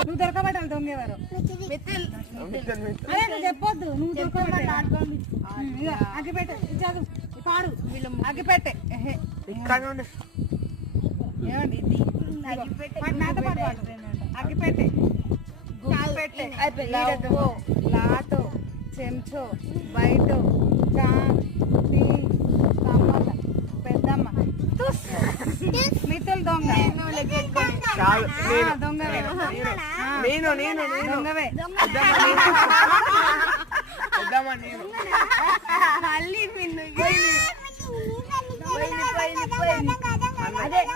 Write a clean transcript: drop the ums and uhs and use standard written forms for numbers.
నువ్వు దొరకబట్టాలి దొంగ ఎవరు చెప్పొద్దు. నువ్వు దొరకబట్టాలి అగ్గిపెట్టే చదువు పాడు అగ్గిపెట్టే ఏమండి ఇది నాతో పాటు అగ్గిపెట్టే లాతో చెంచో బయట పెద్దమ్మ మిత్తులు దొంగ దొంగవే దొంగవే అదే